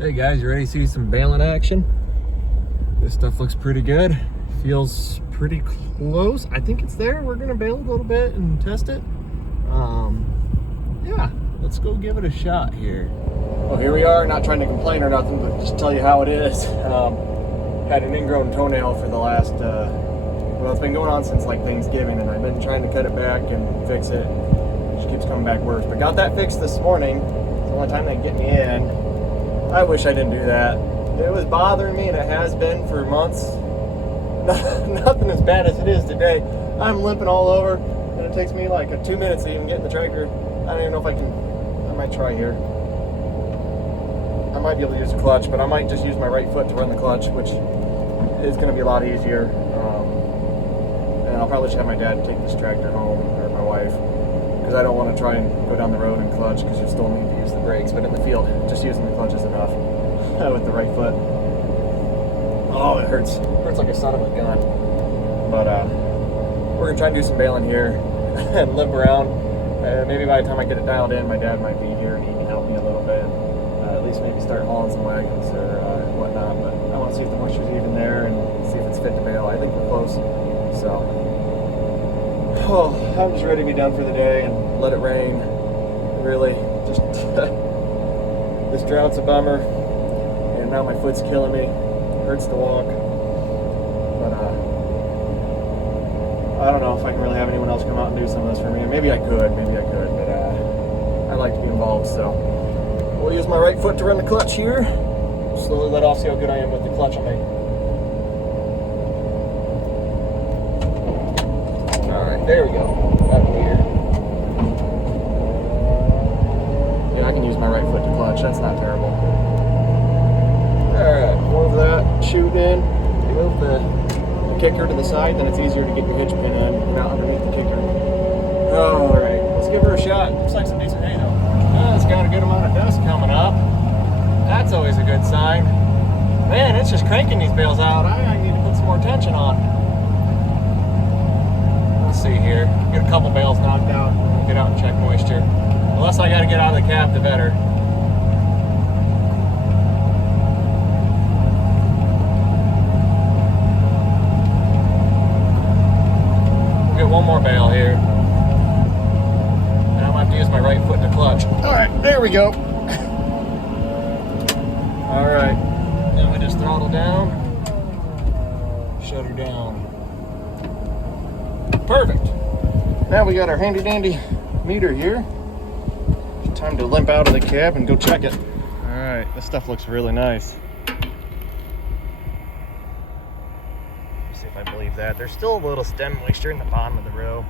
Hey guys, you ready to see some baling action? This stuff looks pretty good. Feels pretty close. I think it's there. We're gonna bale a little bit and test it. Yeah, let's go give it a shot here. Well, here we are, not trying to complain or nothing, but just tell you how it is. Had an ingrown toenail for the last, well, it's been going on since like Thanksgiving, and I've been trying to cut it back and fix it. It just keeps coming back worse. But got that fixed this morning. It's the only time they get me in. I wish I didn't do that. It was bothering me, and it has been for months. Nothing as bad as it is today. I'm limping all over, and it takes me like 2 minutes to even get in the tractor. I don't even know if I can. I might try here. I might be able to use a clutch, but I might just use my right foot to run the clutch, which is going to be a lot easier. And I'll probably just have my dad take this tractor home, or my wife, because I don't want to try and go down the road and clutch, because you still need to use the brakes. But in the field, just using the clutch is enough with the right foot. Oh, it hurts. It hurts like a son of a gun. But we're going to try and do some baling here and limp around. Maybe by the time I get it dialed in, my dad might be here and he can help me a little bit. At least maybe start hauling some wagons or whatnot. But I want to see if the moisture's even there and see if it's fit to bale. I think we're close. So, I'm just ready to be done for the day and let it rain. Really, just this drought's a bummer, and now my foot's killing me. It hurts to walk, but I don't know if I can really have anyone else come out and do some of this for me. Maybe I could, but I like to be involved, so we'll use my right foot to run the clutch here. Slowly let off, see how good I am with the clutch on me. There we go. Up here. Yeah, I can use my right foot to clutch. That's not terrible. Alright, move that chute in. Move the kicker to the side, then it's easier to get your hitch pin in and out underneath the kicker. Alright, let's give her a shot. Looks like some decent hay though. Oh, it's got a good amount of dust coming up. That's always a good sign. Man, it's just cranking these bales out. I need to put some more tension on. Let's see here. Get a couple bales knocked out. Get out and check moisture. The less I got to get out of the cab, the better. We'll get one more bale here. And I'm going to have to use my right foot to clutch. Alright, there we go. Alright. Now we just throttle down. Shut her down. Perfect. Now we got our handy dandy meter here. It's time to limp out of the cab and go check it. All right, this stuff looks really nice. Let's see if I believe that. There's still a little stem moisture in the bottom of the row.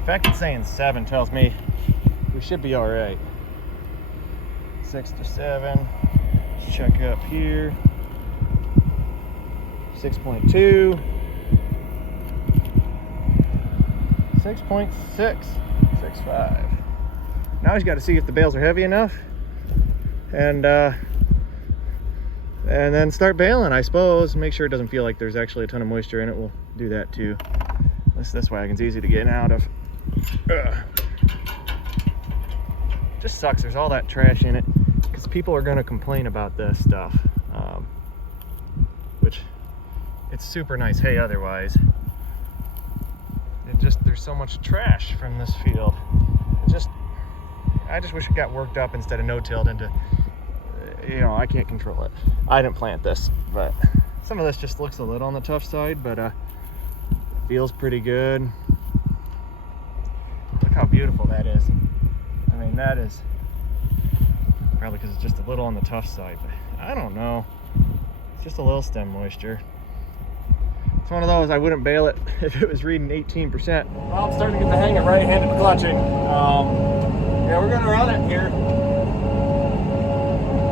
The fact it's saying 7 tells me we should be all right. 6 to 7. Let's check up here. 6.2. 6.665. Now he's got to see if the bales are heavy enough, and then start baling, I suppose. Make sure it doesn't feel like there's actually a ton of moisture in it. We'll do that too. This wagon's easy to get out of. Just sucks. There's all that trash in it because people are going to complain about this stuff, which it's super nice hay otherwise. There's so much trash from this field. I just wish it got worked up instead of no-tilled into, I can't control it. I didn't plant this, but some of this just looks a little on the tough side, but it feels pretty good. Look how beautiful that is. I mean, that is probably because it's just a little on the tough side, but I don't know. It's just a little stem moisture. It's one of those, I wouldn't bale it if it was reading 18%. Well, I'm starting to get the hang of right-handed clutching. Yeah, we're gonna run it here.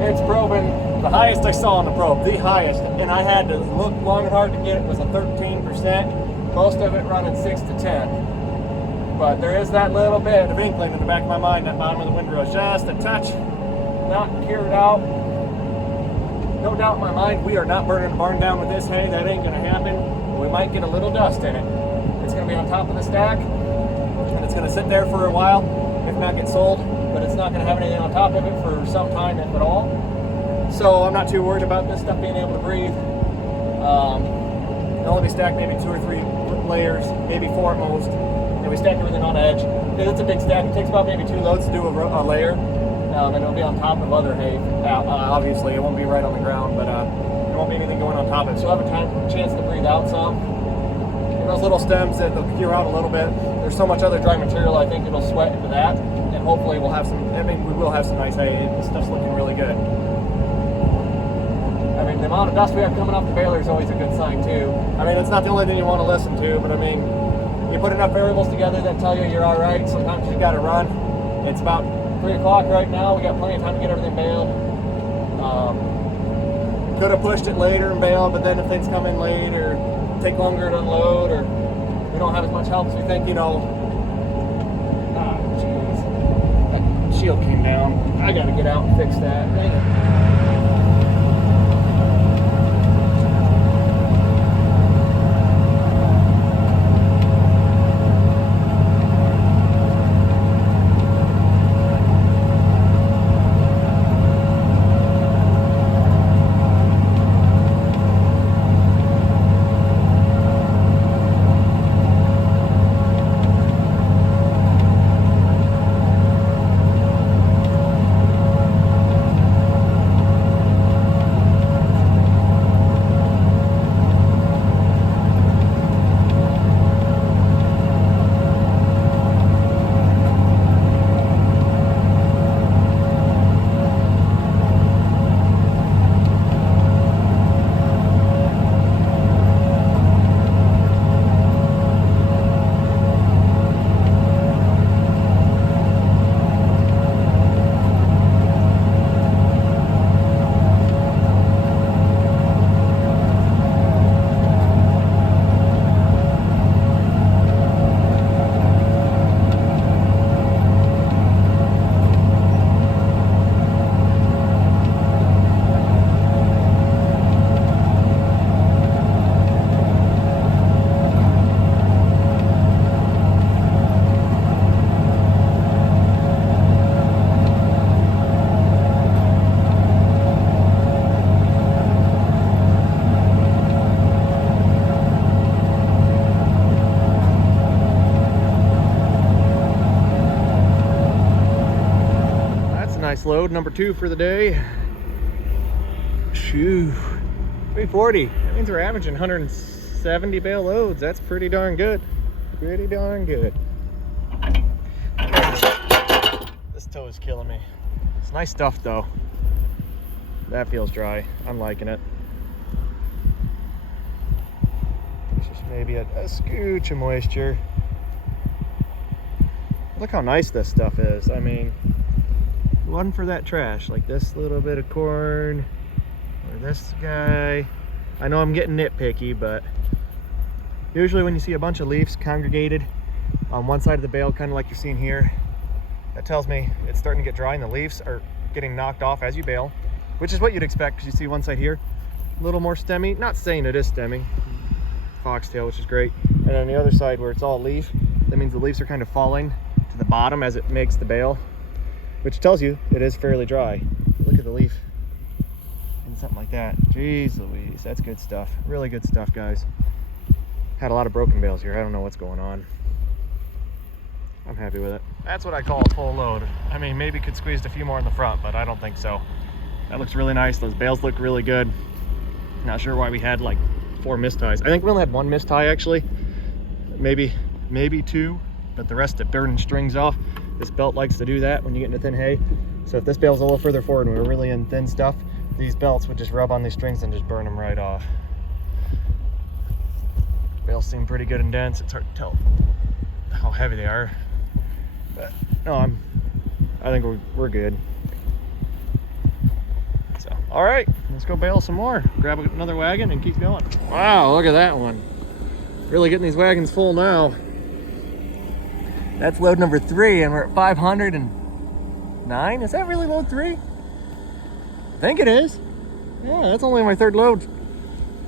It's probing the highest I saw on the probe, the highest. And I had to look long and hard to get it, was a 13%. Most of it running 6 to 10. But there is that little bit of inkling in the back of my mind, that bottom of the windrow is just a touch, not cured out. No doubt in my mind, we are not burning the barn down with this hay. That ain't gonna happen. We might get a little dust in it. It's going to be on top of the stack, and it's going to sit there for a while, if not get sold, but it's not going to have anything on top of it for some time, if at all. So I'm not too worried about this stuff being able to breathe. It'll only be stacked maybe 2 or 3 layers, maybe 4 at most. And we stack everything on edge. It's a big stack. It takes about maybe 2 loads to do a layer. And it'll be on top of other hay. Obviously, it won't be right on the ground, but there won't be anything going on top of it. So you'll have a chance to breathe out some. And those little stems, they'll cure out a little bit. There's so much other dry material, I think it'll sweat into that. And hopefully we'll have some, we will have some nice hay. This stuff's looking really good. I mean, the amount of dust we have coming off the baler is always a good sign too. I mean, it's not the only thing you want to listen to, but I mean, you put enough variables together that tell you you're all right. Sometimes you got to run. It's about 3 o'clock right now. We got plenty of time to get everything baled. Could have pushed it later and bailed, but then if things come in late or take longer to unload, or we don't have as much help as we think, you know. Ah, jeez. That shield came down. I got to get out and fix that. Dang it. Nice load, number 2 for the day. Shoo, 340. That means we're averaging 170 bale loads. That's pretty darn good. Pretty darn good. This toe is killing me. It's nice stuff though. That feels dry. I'm liking it. It's just maybe a scooch of moisture. Look how nice this stuff is. I mean, one for that trash, like this little bit of corn or this guy. I know I'm getting nitpicky, but usually when you see a bunch of leaves congregated on one side of the bale, kind of like you're seeing here, that tells me it's starting to get dry and the leaves are getting knocked off as you bale, which is what you'd expect, because you see one side here a little more stemmy. Not saying it is stemming, foxtail, which is great. And on the other side where it's all leaf, that means the leaves are kind of falling to the bottom as it makes the bale, which tells you it is fairly dry. Look at the leaf and something like that. Jeez Louise, that's good stuff. Really good stuff, guys. Had a lot of broken bales here. I don't know what's going on. I'm happy with it. That's what I call a full load. I mean, maybe could squeeze a few more in the front, but I don't think so. That looks really nice. Those bales look really good. Not sure why we had like 4 mist ties. I think we only had 1 mist tie actually. Maybe 2, but the rest it burning strings off. This belt likes to do that when you get into thin hay. So if this bale's a little further forward and we're really in thin stuff, these belts would just rub on these strings and just burn them right off. Bales seem pretty good and dense. It's hard to tell how heavy they are, but no, I think we're good. So all right, let's go bale some more. Grab another wagon and keep going. Wow, look at that one. Really getting these wagons full now. That's load number 3, and we're at 509. Is that really load 3? I think it is. Yeah, that's only my 3rd load.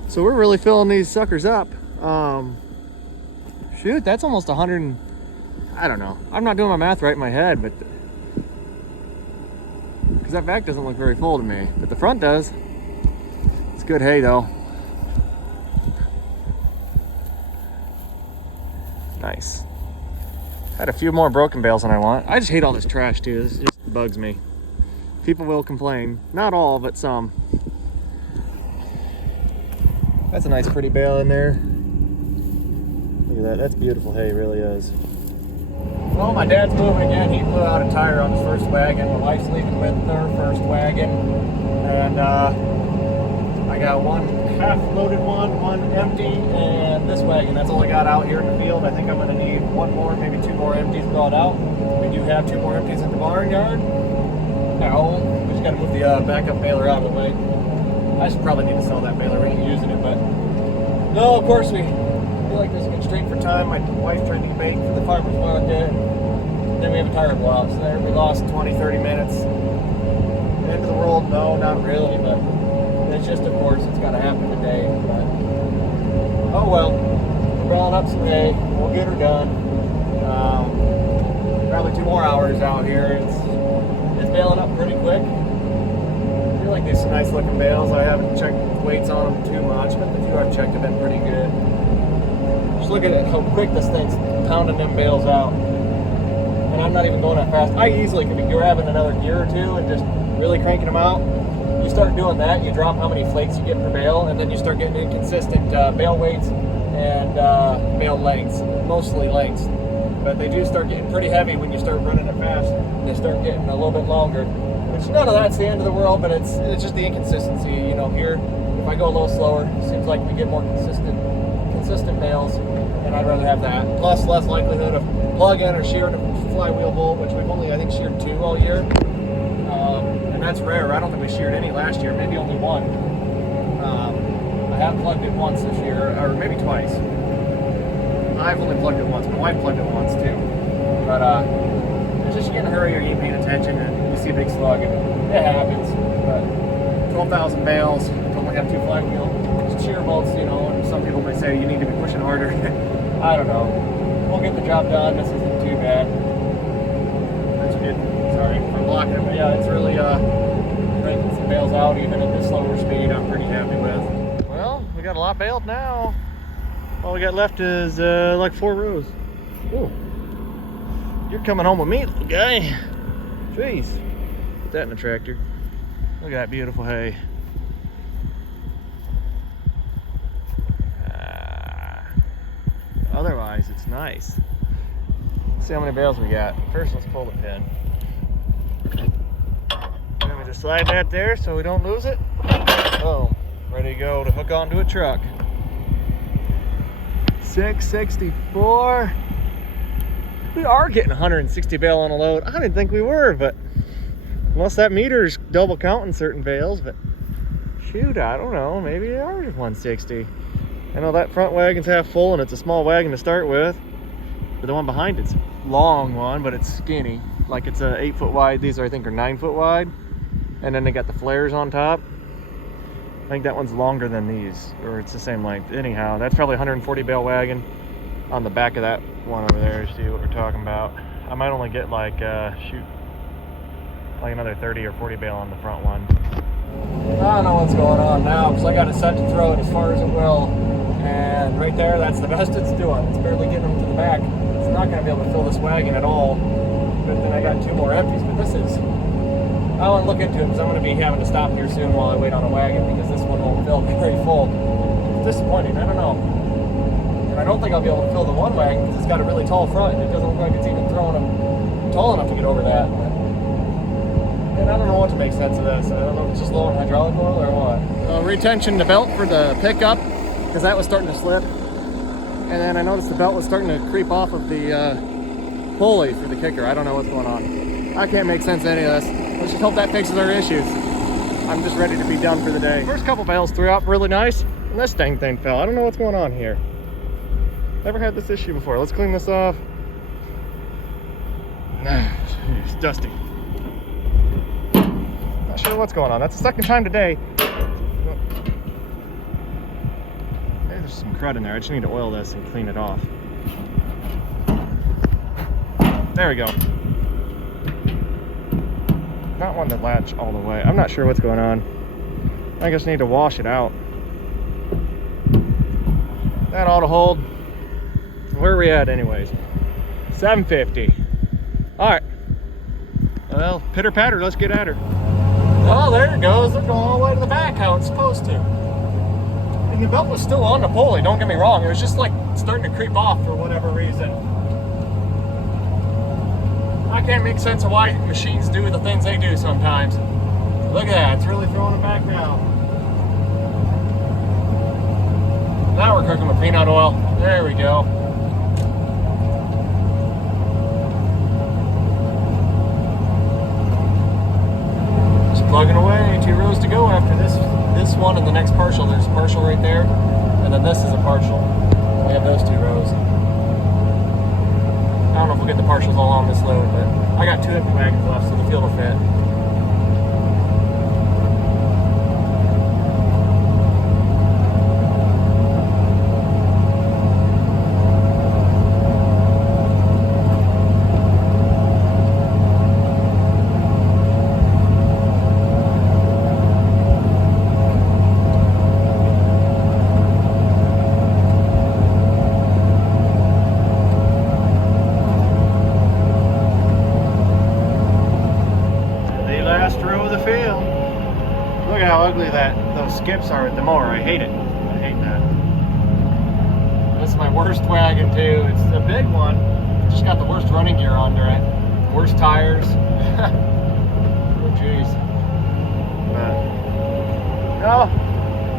So we're really filling these suckers up. Shoot, that's almost 100. I don't know. I'm not doing my math right in my head, but because that back doesn't look very full to me, but the front does. It's good hay though. Nice. Had a few more broken bales than I want. I just hate all this trash too. This just bugs me. People will complain. Not all, but some. That's a nice pretty bale in there. Look at that. That's beautiful hay, really is. Well, my dad's moving again. He blew out a tire on his first wagon. My wife's leaving with her first wagon. And I got one half-loaded one empty, and this wagon. That's all I got out here in the field. I think I'm going to need one more, maybe two more empties brought out. We do have two more empties in the barnyard. Now, we just got to move the backup baler out of the way. I should probably need to sell that baler. We ain't using it, but no, of course we feel like this is straight for time. My wife tried to bake for the farmer's market. Then we have a tire blowout. So there we lost 20-30 minutes. End of the world? No, not really, but it's just, of course, it's got to happen today. But oh well, we're baling up some hay. We'll get her done. Probably 2 more hours out here. It's baling up pretty quick. I feel like there's some nice looking bales. I haven't checked weights on them too much, but the few I've checked have been pretty good. Just look at it, how quick this thing's pounding them bales out. And I'm not even going that fast. I easily could be grabbing another gear or two and just really cranking them out. You start doing that, you drop how many flakes you get per bale, and then you start getting inconsistent bale weights and bale lengths, mostly lengths. But they do start getting pretty heavy when you start running it fast. They start getting a little bit longer. Which none of that's the end of the world, but it's just the inconsistency. You know, here, if I go a little slower, it seems like we get more consistent bales, and I'd rather have that. Plus, less likelihood of plug-in or shearing a flywheel bolt, which we've only, I think, sheared 2 all year. And that's rare. I don't think we sheared any last year, maybe only 1. I have plugged it once this year, or maybe twice. I've only plugged it once. My wife plugged it once too. But it's just you get in a hurry or you ain't paying attention and you see a big slug and it happens. But 12,000 bales, only have 2 flywheel shear bolts, you know, and some people may say you need to be pushing harder. I don't know. We'll get the job done. This isn't too bad. That's good. Sorry for blocking it, but yeah, it's really cranking some bales out even at this slower speed. I'm pretty happy with. Well, we got a lot baled now. All we got left is like 4 rows. Ooh. You're coming home with me, little guy. Jeez. Put that in the tractor. Look at that beautiful hay. Otherwise, it's nice. Let's see how many bales we got. First, let's pull the pin. Then we just slide that there so we don't lose it. Boom. Ready to go to hook onto a truck. 664. We are getting 160 bale on a load. I didn't think we were, but unless that meter's double counting certain bales, but shoot, I don't know. Maybe they are 160. I know that front wagon's half full and it's a small wagon to start with, but the one behind it's a long one, but it's skinny. Like it's a 8 foot wide. These are, I think, are 9 foot wide, and then they got the flares on top. I think that one's longer than these, or it's the same length. Anyhow, that's probably a 140 bale wagon on the back of that one over there. See what we're talking about. I might only get like like another 30 or 40 bale on the front one. I don't know what's going on now because I got it set to throw it as far as it will, and right there, that's the best it's doing. It's barely getting them to the back. It's not going to be able to fill this wagon at all. But then I got 2 more empties. But this is, I want to look into it because I'm going to be having to stop here soon while I wait on a wagon because this one won't fill very full. It's disappointing. I don't know. And I don't think I'll be able to fill the one wagon because it's got a really tall front and it doesn't look like it's even throwing them tall enough to get over that. And I don't know what to make sense of this. I don't know if it's just low in hydraulic oil or what. Retension the belt for the pickup because that was starting to slip. And then I noticed the belt was starting to creep off of the pulley for the kicker. I don't know what's going on. I can't make sense of any of this. Let's just hope that fixes our issues. I'm just ready to be done for the day. First couple bales threw out really nice, and this dang thing fell. I don't know what's going on here. Never had this issue before. Let's clean this off. It's dusty. Not sure what's going on. That's the second time today. There's some crud in there. I just need to oil this and clean it off. There we go. not one to latch all the way. I'm not sure what's going on. I just need to wash it out. That ought to hold. Where are we at anyways? 750. All right. Well, pitter patter, let's get at her. Oh, there it goes. They're going all the way to the back how it's supposed to. And the belt was still on the pulley, don't get me wrong. It was just like starting to creep off for whatever reason. I can't make sense of why machines do the things they do sometimes. Look at that, it's really throwing it back now. Now we're cooking with peanut oil. There we go. Just plugging away, 2 rows to go after this one and the next partial. There's a partial right there, and then this is a partial. We have those 2 rows. I don't know if we'll get the partials all on this load, but I got 2 empty wagons left, so the field will fit. Those skips are at the mower. I hate it. I hate that. This is my worst wagon too. It's a big one. It's just got the worst running gear under it. Worst tires. Oh jeez. No,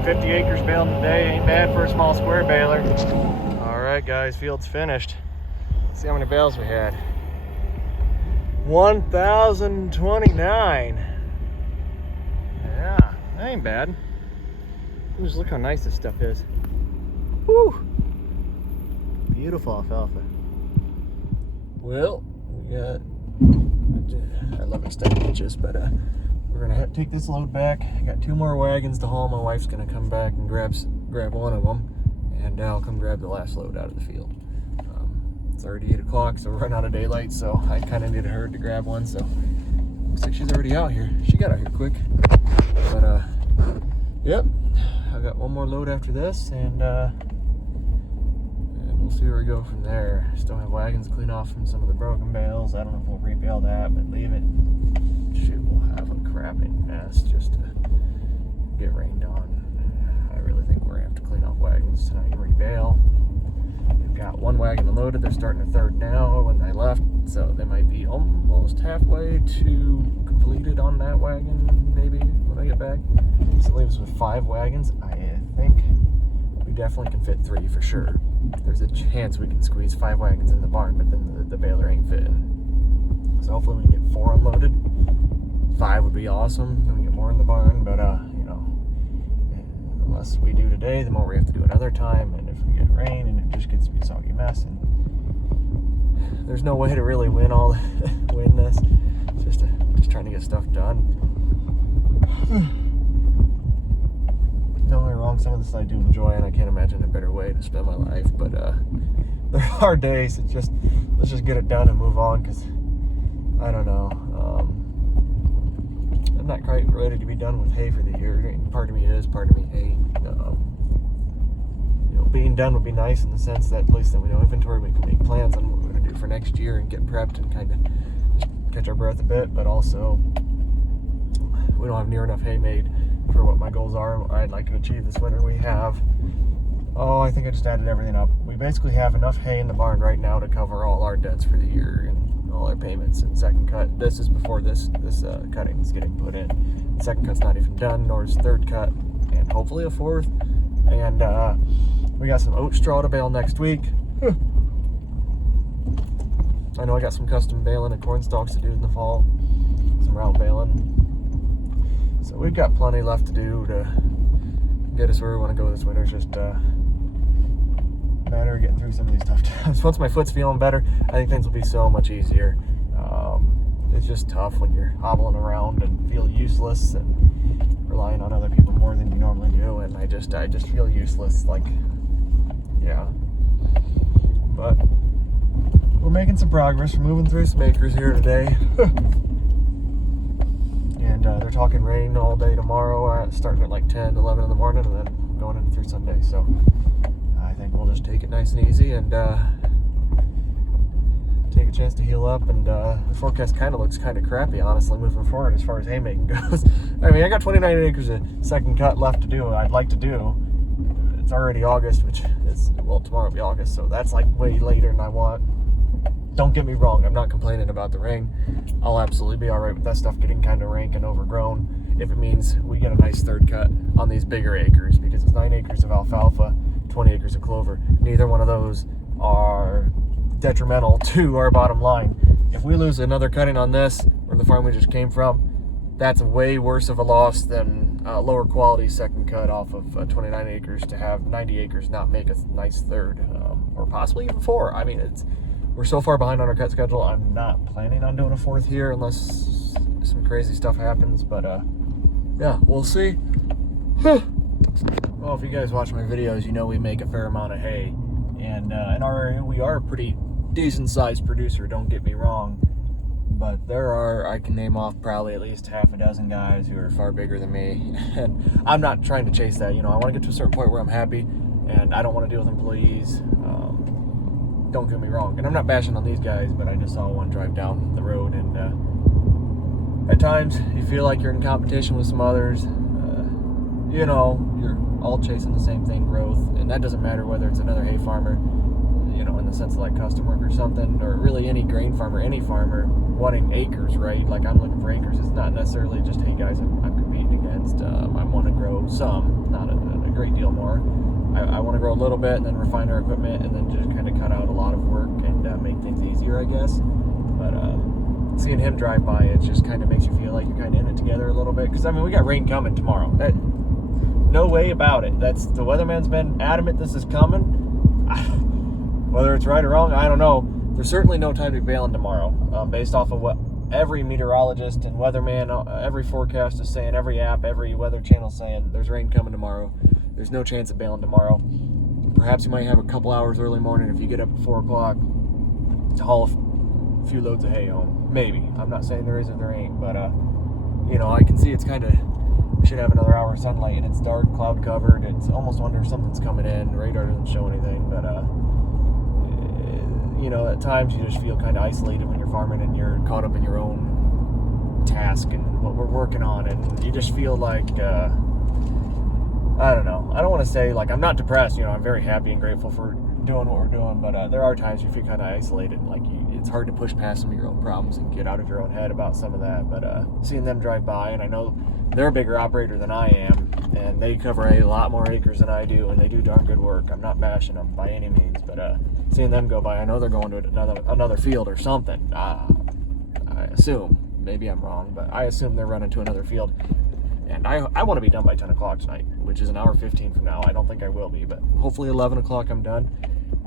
50 acres baled today ain't bad for a small square baler. All right, guys, field's finished. Let's see how many bales we had. 1,029. Yeah, that ain't bad. Just look how nice this stuff is. Woo! Beautiful alfalfa. Well, we got, I love extended hitches, but we're gonna take this load back. I got 2 more wagons to haul. My wife's gonna come back and grab one of them, and I'll come grab the last load out of the field. It's already 8 o'clock, so we're running out of daylight, so I kind of needed her to grab one, so looks like she's already out here. She got out here quick. But, yep. I got 1 more load after this, and we'll see where we go from there. Still have wagons to clean off from some of the broken bales. I don't know if we'll rebale that, but leave it. Shoot, we'll have a crapping mess just to get rained on. I really think we're gonna have to clean off wagons tonight and rebale. We've got 1 wagon unloaded. They're starting a 3rd now when I left, so they might be almost halfway to completed on that wagon, maybe when I get back. So it leaves us with 5 wagons. I think we definitely can fit 3 for sure. There's a chance we can squeeze 5 wagons in the barn, but then the baler ain't fitting. So hopefully we can get 4 unloaded. 5 would be awesome. Then we get more in the barn, but you know, the less we do today, the more we have to do another time. And if we get rain, and it just gets to be a soggy mess, and there's no way to really win this. It's just trying to get stuff done. Don't get me wrong, some of this I do enjoy, and I can't imagine a better way to spend my life, but there are days it's just, let's just get it done and move on, because I don't know, I'm not quite ready to be done with hay for the year. Part of me is, part of me ain't. You know, being done would be nice in the sense that at least then we know inventory, we can make plans on what we're going to do for next year and get prepped and kind of just catch our breath a bit, but also we don't have near enough hay made for what my goals are and I'd like to achieve this winter. We have, I think I just added everything up. We basically have enough hay in the barn right now to cover all our debts for the year and all our payments and second cut. This is before this cutting is getting put in. The second cut's not even done, nor is 3rd cut, and hopefully a 4th. And we got some oat straw to bale next week. I know I got some custom baling and corn stalks to do in the fall, some route baling. So we've got plenty left to do to get us where we want to go this winter. It's just a matter of getting through some of these tough times. Once my foot's feeling better, I think things will be so much easier. It's just tough when you're hobbling around and feel useless and relying on other people more than you normally do. And I just feel useless. Like, yeah. But we're making some progress. We're moving through some acres here today. they're talking rain all day tomorrow, starting at like 10, 11 in the morning, and then going in through Sunday. So I think we'll just take it nice and easy and take a chance to heal up. And the forecast kind of looks kind of crappy, honestly, moving forward as far as haymaking goes. I mean, I got 29 acres of second cut left to do. I'd like to do. It's already August, which is, well, tomorrow will be August, so that's like way later than I want. Don't get me wrong, I'm not complaining about the rain. I'll absolutely be all right with that stuff getting kind of rank and overgrown if it means we get a nice third cut on these bigger acres, because it's 9 acres of alfalfa, 20 acres of clover. Neither one of those are detrimental to our bottom line. If we lose another cutting on this, or the farm we just came from, that's way worse of a loss than lower quality second cut off of 29 acres to have 90 acres not make a nice third, or possibly even 4. I mean, we're so far behind on our cut schedule. I'm not planning on doing a 4th here unless some crazy stuff happens, but yeah, we'll see. Well, if you guys watch my videos, you know we make a fair amount of hay, and in our area we are a pretty decent sized producer, don't get me wrong. But there are, I can name off probably at least half a dozen guys who are far bigger than me. And I'm not trying to chase that. You know, I want to get to a certain point where I'm happy and I don't want to deal with employees. Don't get me wrong. And I'm not bashing on these guys, but I just saw one drive down the road. And at times you feel like you're in competition with some others. You know, you're all chasing the same thing, growth. And that doesn't matter whether it's another hay farmer, you know, in the sense of like custom work or something, or really any grain farmer, any farmer wanting acres, right? Like I'm looking for acres. It's not necessarily just, hey guys, I'm competing against. I want to grow some, not a great deal more. I want to grow a little bit and then refine our equipment and then just kind of cut out a lot of work and make things easier, I guess. But seeing him drive by, it just kind of makes you feel like you're kind of in it together a little bit. Because I mean, we got rain coming tomorrow. No way about it. The weatherman's been adamant this is coming. Whether it's right or wrong, I don't know. There's certainly no time to be bailing tomorrow, based off of what every meteorologist and weatherman, every forecast is saying, every app, every weather channel saying there's rain coming tomorrow. There's no chance of bailing tomorrow. Perhaps you might have a couple hours early morning if you get up at 4 o'clock to haul a few loads of hay home. Maybe. I'm not saying there is or there ain't, but you know, I can see it's kind of, we should have another hour of sunlight, and it's dark, cloud covered. It's almost wonder if something's coming in. The radar doesn't show anything, but you know, at times you just feel kind of isolated when you're farming and you're caught up in your own task and what we're working on, and you just feel like I don't know. I don't want to say like I'm not depressed. You know, I'm very happy and grateful for doing what we're doing, but there are times you feel kind of isolated. Like it's hard to push past some of your own problems and get out of your own head about some of that. But seeing them drive by, and I know they're a bigger operator than I am, and they cover a lot more acres than I do, and they do darn good work. I'm not bashing them by any means, but seeing them go by, I know they're going to another field or something. I assume, maybe I'm wrong, but I assume they're running to another field. And I want to be done by 10 o'clock tonight, which is an hour 15 from now. I don't think I will be, but hopefully 11 o'clock I'm done.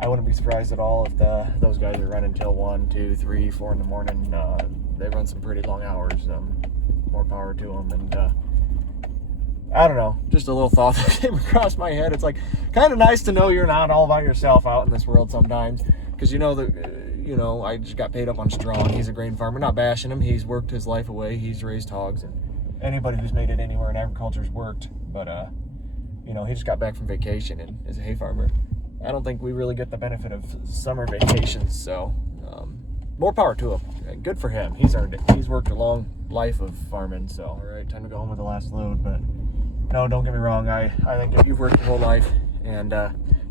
I wouldn't be surprised at all if those guys are running till 1, 2, 3, 4 in the morning. They run some pretty long hours. More power to them. And I don't know, just a little thought that came across my head. It's like kind of nice to know you're not all by yourself out in this world sometimes, because you know that I just got paid up on straw, and he's a grain farmer. Not bashing him. He's worked his life away. He's raised hogs, and anybody who's made it anywhere in agriculture's worked, but he just got back from vacation and is a hay farmer. I don't think we really get the benefit of summer vacations, so more power to him. Good for him. He's earned it. He's worked a long life of farming, so all right, time to go home with the last load. But no, don't get me wrong. I think if you've worked your whole life, and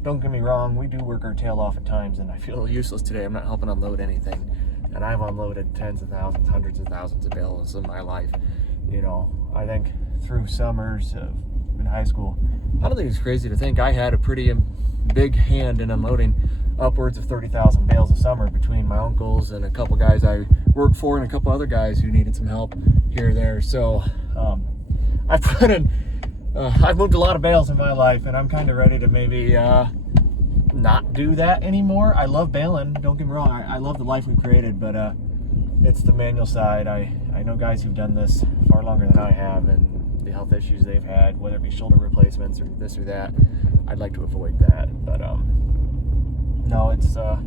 don't get me wrong, we do work our tail off at times, and I feel useless today. I'm not helping unload anything, and I've unloaded tens of thousands, hundreds of thousands of bales in my life. I think through summers in high school, I don't think it's crazy to think I had a pretty big hand in unloading upwards of 30,000 bales a summer between my uncles and a couple guys I worked for and a couple other guys who needed some help here or there. So I've moved a lot of bales in my life, and I'm kind of ready to maybe not do that anymore. I love baling, don't get me wrong. I love the life we created, but it's the manual side. I know guys who've done this far longer than I have, and the health issues they've had, whether it be shoulder replacements or this or that, I'd like to avoid that. But no, it's I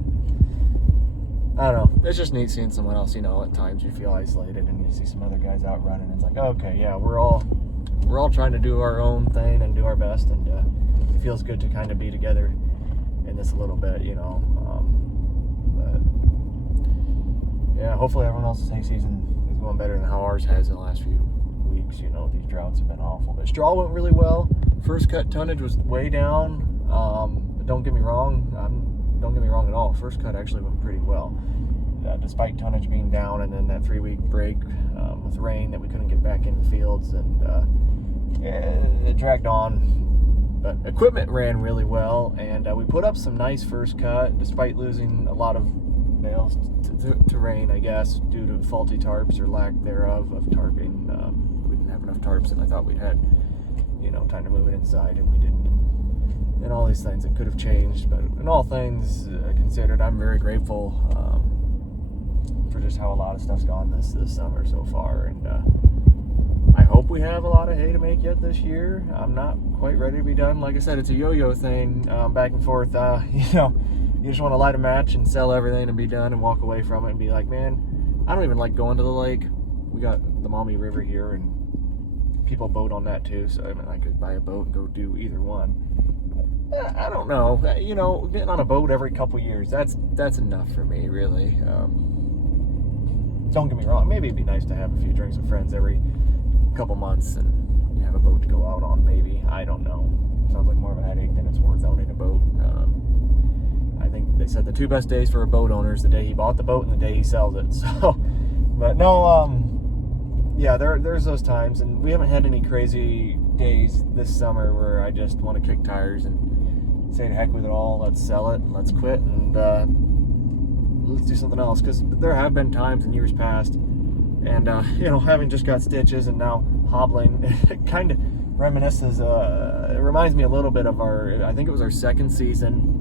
I don't know. It's just neat seeing someone else. At times you feel isolated and you see some other guys out running. It's like, okay, yeah, we're all trying to do our own thing and do our best, and it feels good to kind of be together in this a little bit, but yeah, hopefully everyone else's hay season is going better than how ours has in the last few weeks. These droughts have been awful. But straw went really well. First cut tonnage was way down. But don't get me wrong at all. First cut actually went pretty well, despite tonnage being down, and then that 3-week break with rain that we couldn't get back in the fields, and it dragged on. But equipment ran really well, and we put up some nice first cut, despite losing a lot of bales to rain, I guess, due to faulty tarps or lack thereof of tarping. We didn't have enough tarps, and I thought we'd had, time to move it inside, and we didn't. And all these things that could have changed, but in all things considered, I'm very grateful for just how a lot of stuff's gone this summer so far, and I hope we have a lot of hay to make yet this year. I'm not quite ready to be done. Like I said, it's a yo-yo thing, back and forth. You just want to light a match and sell everything and be done and walk away from it and be like, man, I don't even like going to the lake. We got the Maumee River here, and people boat on that too, so I could buy a boat and go do either one. I don't know. Getting on a boat every couple years, that's enough for me, really. Don't get me wrong, maybe it'd be nice to have a few drinks with friends every couple months and you have a boat to go out on, maybe. I don't know. Sounds like more of a headache than it's worth owning a boat. I think they said the 2 best days for a boat owner is the day he bought the boat and the day he sells it. So, but no, yeah, there's those times, and we haven't had any crazy days this summer where I just want to kick tires and say to heck with it all, let's sell it and let's quit and let's do something else, because there have been times in years past, and having just got stitches and now hobbling, it kind of reminisces, it reminds me a little bit of I think it was our second season.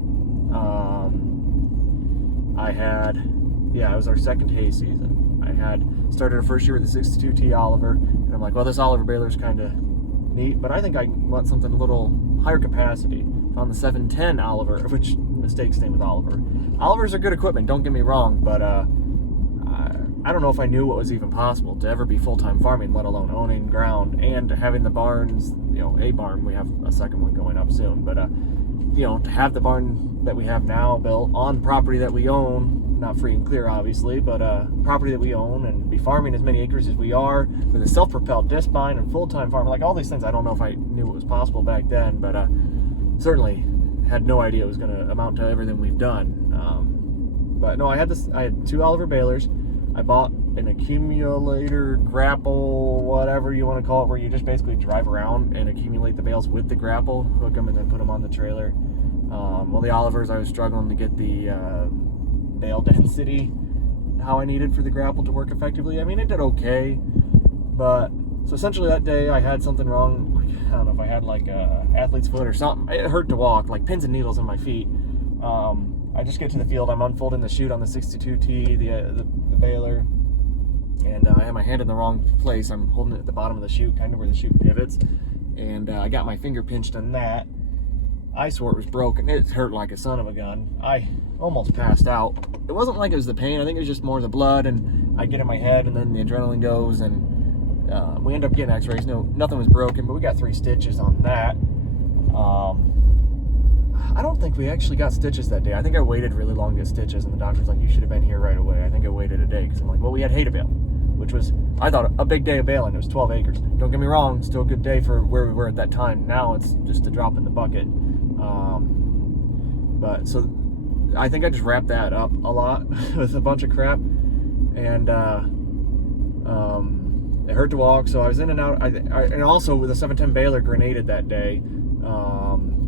It was our second hay season. I had started our first year with the 62T Oliver, and I'm like, well, this Oliver baler's kind of neat, but I think I want something a little higher capacity. Found the 710 Oliver, which mistakes name with Oliver. Olivers are good equipment, don't get me wrong, but I don't know if I knew what was even possible to ever be full-time farming, let alone owning ground and having the barns, a barn. We have a second one going up soon, but to have the barn that we have now built on property that we own, not free and clear obviously, but property that we own, and be farming as many acres as we are with a self-propelled disc bind and full-time farm, like all these things. I don't know if I knew it was possible back then, but certainly had no idea it was going to amount to everything we've done. But no, I had 2 Oliver balers. I bought an accumulator, grapple, whatever you want to call it, where you just basically drive around and accumulate the bales with the grapple, hook them, and then put them on the trailer. Well, the Olivers, I was struggling to get the bale density how I needed for the grapple to work effectively. I mean, it did okay, but so essentially that day I had something wrong. I don't know if I had like a athlete's foot or something. It hurt to walk, like pins and needles in my feet. I just get to the field, I'm unfolding the chute on the 62T, the baler, and I have my hand in the wrong place. I'm holding it at the bottom of the chute, kind of where the chute pivots, and I got my finger pinched on that. I swore it was broken. It hurt like a son of a gun. I almost passed out. It wasn't like it was the pain. I think it was just more the blood, and I get in my head, and then the adrenaline goes, and we end up getting x-rays. No, nothing was broken, but we got 3 stitches on that. I don't think we actually got stitches that day. I think I waited really long to get stitches, and the doctor's like, you should have been here right away. I think I waited a day, because I'm like, well, we had hay to bale, which was, I thought, a big day of baling. It was 12 acres. Don't get me wrong, still a good day for where we were at that time. Now it's just a drop in the bucket. But so I think I just wrapped that up a lot with a bunch of crap, and it hurt to walk, so I was in and out. And also with a 710 baler grenaded that day.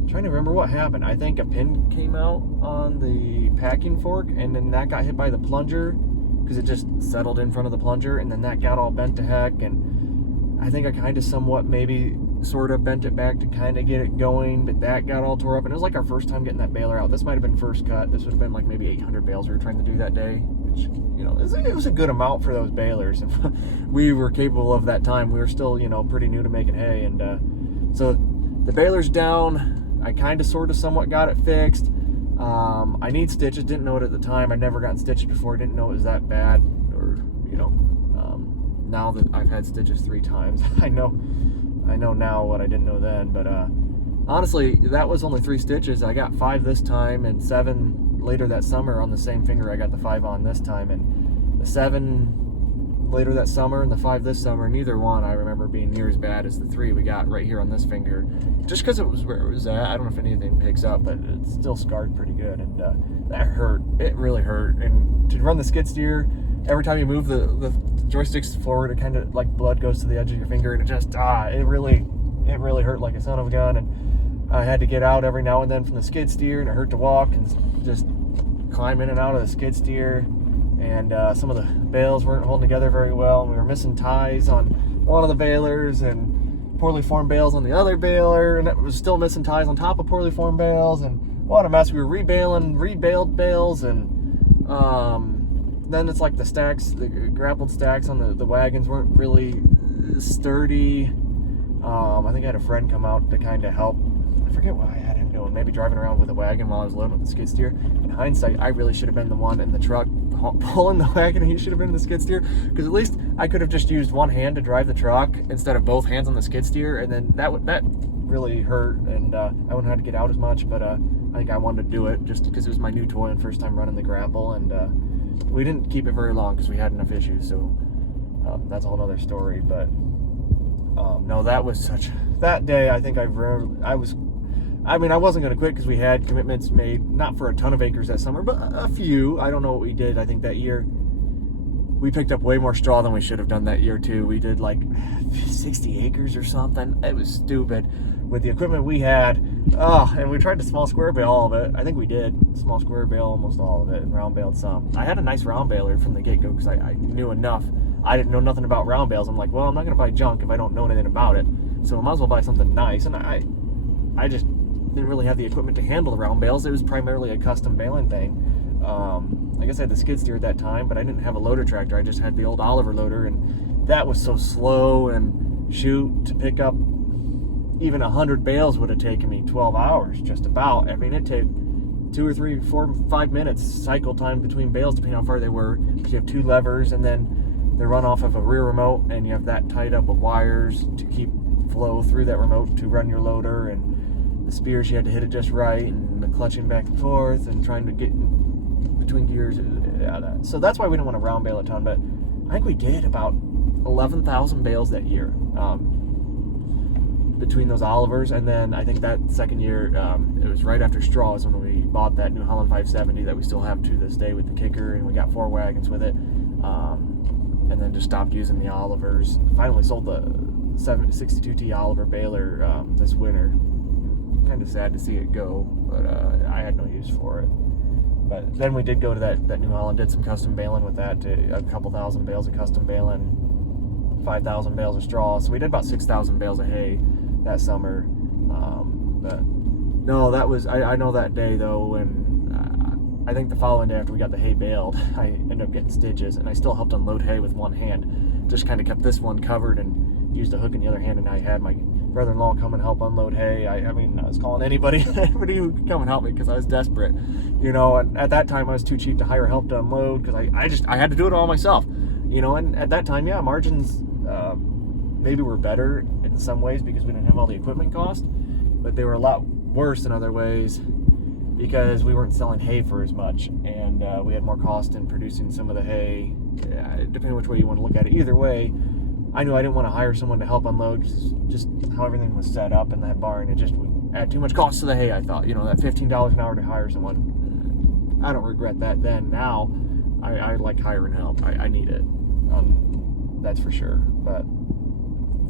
Trying to remember what happened. I think a pin came out on the packing fork, and then that got hit by the plunger because it just settled in front of the plunger, and then that got all bent to heck, and I think I kind of somewhat maybe sort of bent it back to kind of get it going, but that got all tore up, and it was like our first time getting that baler out. This might have been first cut. This would have been like maybe 800 bales we were trying to do that day, which, it was a good amount for those balers. We were capable of that time. We were still, pretty new to making hay, and so the baler's down. I kind of sort of somewhat got it fixed. I need stitches. Didn't know it at the time. I'd never gotten stitches before. Didn't know it was that bad. Or, you know, now that I've had stitches 3 times, I know now what I didn't know then. But honestly, that was only 3 stitches. I got 5 this time and 7 later that summer on the same finger. I got the 5 on this time, and the 7 later that summer and the 5 this summer, neither one I remember being near as bad as the 3 we got right here on this finger, just because it was where it was at. I don't know if anything picks up, but it's still scarred pretty good, and that hurt. It really hurt. And to run the skid steer, every time you move the joysticks forward, it kind of like blood goes to the edge of your finger, and it just it really hurt like a son of a gun. And I had to get out every now and then from the skid steer, and it hurt to walk and just climb in and out of the skid steer. And some of the bales weren't holding together very well, and we were missing ties on one of the balers and poorly formed bales on the other baler, and it was still missing ties on top of poorly formed bales, and what a mess. We were rebaled bales, and then it's like the stacks, the grappled stacks on the wagons weren't really sturdy. I think I had a friend come out to kind of help. I forget what I had him doing, maybe driving around with a wagon while I was loading with the skid steer. In hindsight, I really should have been the one in the truck pulling the wagon, and he should have been in the skid steer, because at least I could have just used one hand to drive the truck instead of both hands on the skid steer, and then that really hurt, and I wouldn't have to get out as much. But I think I wanted to do it just because it was my new toy and first time running the grapple, and we didn't keep it very long because we had enough issues, so that's a whole other story. But no, that was that day. I think I wasn't going to quit because we had commitments made, not for a ton of acres that summer, but a few. I don't know what we did. I think that year we picked up way more straw than we should have done that year too. We did like 60 acres or something. It was stupid with the equipment we had. And we tried to small square bale all of it. I think we did small square bale almost all of it, and round baled some. I had a nice round baler from the get-go because I knew enough. I didn't know nothing about round bales. I'm like, well, I'm not going to buy junk if I don't know anything about it, so I might as well buy something nice. And I just didn't really have the equipment to handle the round bales. It was primarily a custom baling thing. I guess I had the skid steer at that time, but I didn't have a loader tractor. I just had the old Oliver loader, and that was so slow, and shoot, to pick up even 100 bales would have taken me 12 hours, just about. I mean, it'd take 2 or 3, 4, 5 minutes cycle time between bales, depending on how far they were, because you have 2 levers, and then they run off of a rear remote, and you have that tied up with wires to keep flow through that remote to run your loader, and the spears, you had to hit it just right, and the clutching back and forth, and trying to get between gears. So that's why we didn't want to round bale a ton, but I think we did about 11,000 bales that year between those Olivers. And then I think that second year, it was right after straws when we bought that New Holland 570 that we still have to this day with the kicker, and we got 4 wagons with it, and then just stopped using the Olivers. Finally sold the 62T Oliver baler this winter. Kind of sad to see it go, but I had no use for it. But then we did go to that New Holland, did some custom baling with that, to a couple thousand bales of custom baling, 5,000 bales of straw. So we did about 6,000 bales of hay that summer. But no, that was, I know that day though, when I think the following day after we got the hay baled, I ended up getting stitches, and I still helped unload hay with one hand. Just kind of kept this one covered and used a hook in the other hand, and I had my brother-in-law come and help unload hay. I mean, I was calling anybody who could come and help me because I was desperate, you know. And at that time, I was too cheap to hire help to unload because I had to do it all myself, you know. And at that time, yeah, margins maybe were better in some ways because we didn't have all the equipment cost, but they were a lot worse in other ways because we weren't selling hay for as much, and we had more cost in producing some of the hay. Depending which way you want to look at it, either way, I knew I didn't want to hire someone to help unload, just how everything was set up in that barn. It just would add too much cost to the hay, I thought. You know, that $15 an hour to hire someone, I don't regret that then. Now, I like hiring help. I need it. That's for sure. But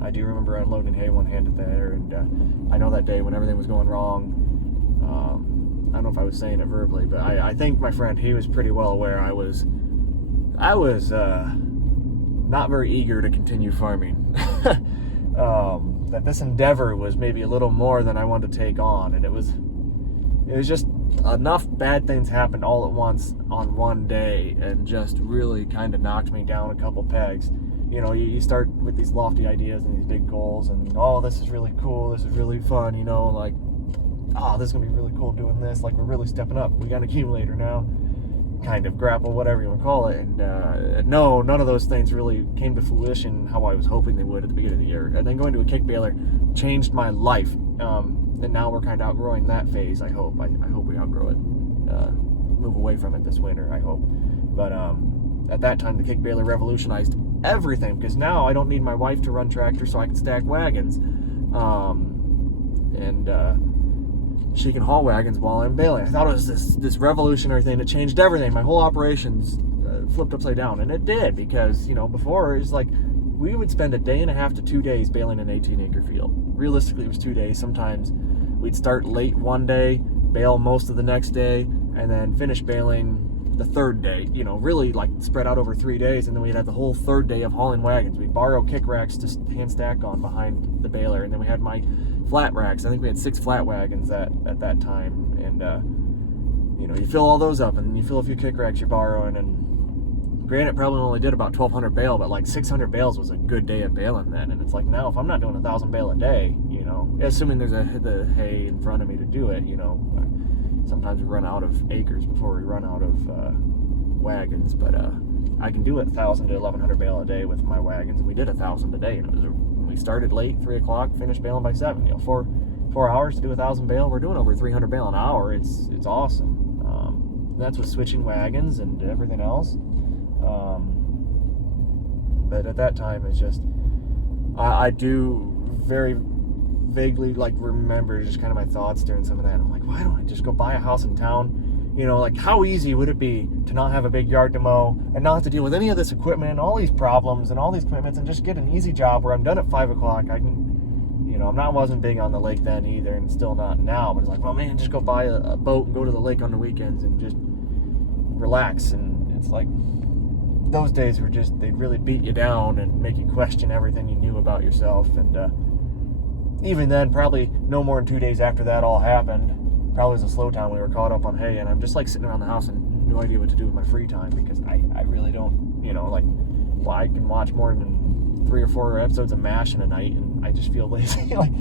I do remember unloading hay one-handed there, and I know that day when everything was going wrong, I don't know if I was saying it verbally, but I think my friend, he was pretty well aware I was not very eager to continue farming. That this endeavor was maybe a little more than I wanted to take on, and it was just enough bad things happened all at once on one day, and just really kind of knocked me down a couple pegs. You know, you start with these lofty ideas and these big goals, and oh, this is really cool, this is really fun, you know, like oh, this is gonna be really cool doing this. Like, we're really stepping up. We got an accumulator now, kind of grapple, whatever you want to call it. And no, none of those things really came to fruition how I was hoping they would at the beginning of the year. And then going to a kick baler changed my life. And now we're kind of outgrowing that phase. I hope we outgrow it, move away from it this winter, I hope. But at that time, the kick baler revolutionized everything, because now I don't need my wife to run tractor, so I can stack wagons. She can haul wagons while I'm baling. I thought it was this revolutionary thing that changed everything. My whole operations flipped upside down, and it did, because, you know, before it was like we would spend a day and a half to 2 days baling an 18-acre field. Realistically, it was 2 days. Sometimes we'd start late one day, bale most of the next day, and then finish baling the third day, you know, really like spread out over 3 days. And then we'd have the whole third day of hauling wagons. We'd borrow kick racks to hand stack on behind the baler, and then we had my flat racks. I think we had 6 flat wagons at that time. And you know, you fill all those up, and then you fill a few kick racks you're borrowing. And granted, probably only did about 1,200 bale, but like 600 bales was a good day of baling then. And it's like, now if I'm not doing 1,000 bale a day, you know, assuming there's the hay in front of me to do it, you know, sometimes we run out of acres before we run out of wagons. But I can do 1,000 to 1,100 bale a day with my wagons, and we did 1,000 a day. And it was we started late, 3 o'clock, finished baling by 7. You know, 4 hours to do 1,000 bale. We're doing over 300 bale an hour. It's awesome. That's with switching wagons and everything else. But at that time, it's just I do very vaguely like remember just kind of my thoughts during some of that. I'm like, why don't I just go buy a house in town? You know, like, how easy would it be to not have a big yard to mow and not have to deal with any of this equipment, all these problems and all these commitments, and just get an easy job where I'm done at 5 o'clock. I can, you know, wasn't big on the lake then either, and still not now, but it's like, well, man, just go buy a boat and go to the lake on the weekends and just relax. And it's like, those days were just, they'd really beat you down and make you question everything you knew about yourself. And even then, probably no more than 2 days after that all happened, probably was a slow time. We were caught up on hay, and I'm just like sitting around the house and no idea what to do with my free time, because I really don't, you know, like, well, I can watch more than 3 or 4 episodes of MASH in a night, and I just feel lazy. Like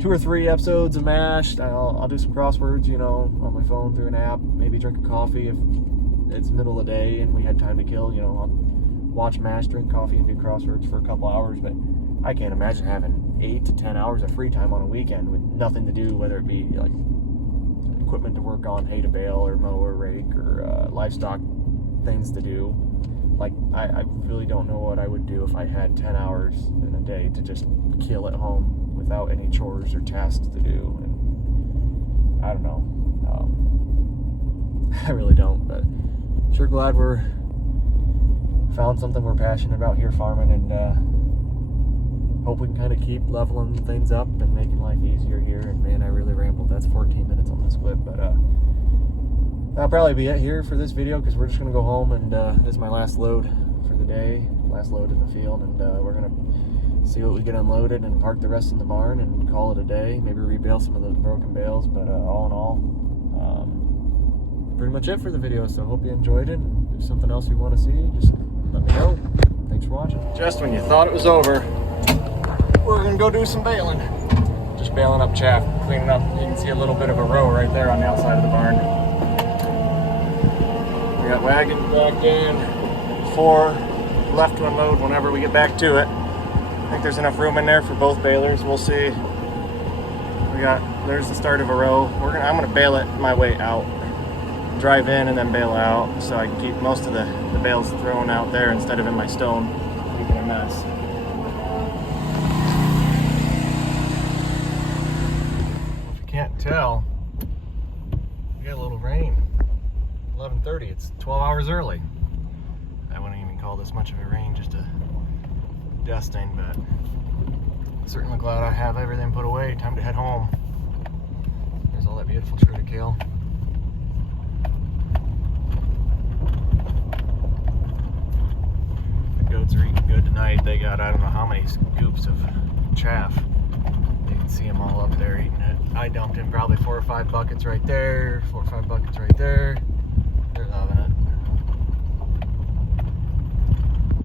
2 or 3 episodes of MASH, I'll do some crosswords, you know, on my phone through an app, maybe drink a coffee if it's middle of the day and we had time to kill, you know, I'll watch MASH, drink coffee, and do crosswords for a couple hours. But I can't imagine having 8 to 10 hours of free time on a weekend with nothing to do, whether it be like equipment to work on, hay to bale or mow or rake, or livestock things to do. Like, I really don't know what I would do if I had 10 hours in a day to just kill at home without any chores or tasks to do. And I don't know. I really don't, but sure glad we're found something we're passionate about here farming, and hope we can kind of keep leveling things up and making life easier here. And man, I really rambled. That's 14 minutes on this clip, but that'll probably be it here for this video, because we're just gonna go home, and this is my last load for the day, last load in the field, and we're gonna see what we get unloaded and park the rest in the barn and call it a day. Maybe rebale some of those broken bales, but all in all, pretty much it for the video. So hope you enjoyed it. If there's something else you want to see, just let me know. Thanks for watching. Just when you thought it was over, we're gonna go do some baling. Just baling up chaff, cleaning up. You can see a little bit of a row right there on the outside of the barn. We got wagons back in, 4 left to unload whenever we get back to it. I think there's enough room in there for both balers. We'll see. There's the start of a row. I'm gonna bale it my way out. Drive in and then bale out, so I can keep most of the bales thrown out there instead of in my stone, keeping a mess. If you can't tell, we got a little rain. 11:30, it's 12 hours early. I wouldn't even call this much of a rain, just a dusting, but certainly glad I have everything put away. Time to head home. There's all that beautiful tree kale. Goats are eating good tonight. They got, I don't know how many scoops of chaff. You can see them all up there eating it. I dumped in probably 4 or 5 buckets right there, 4 or 5 buckets right there.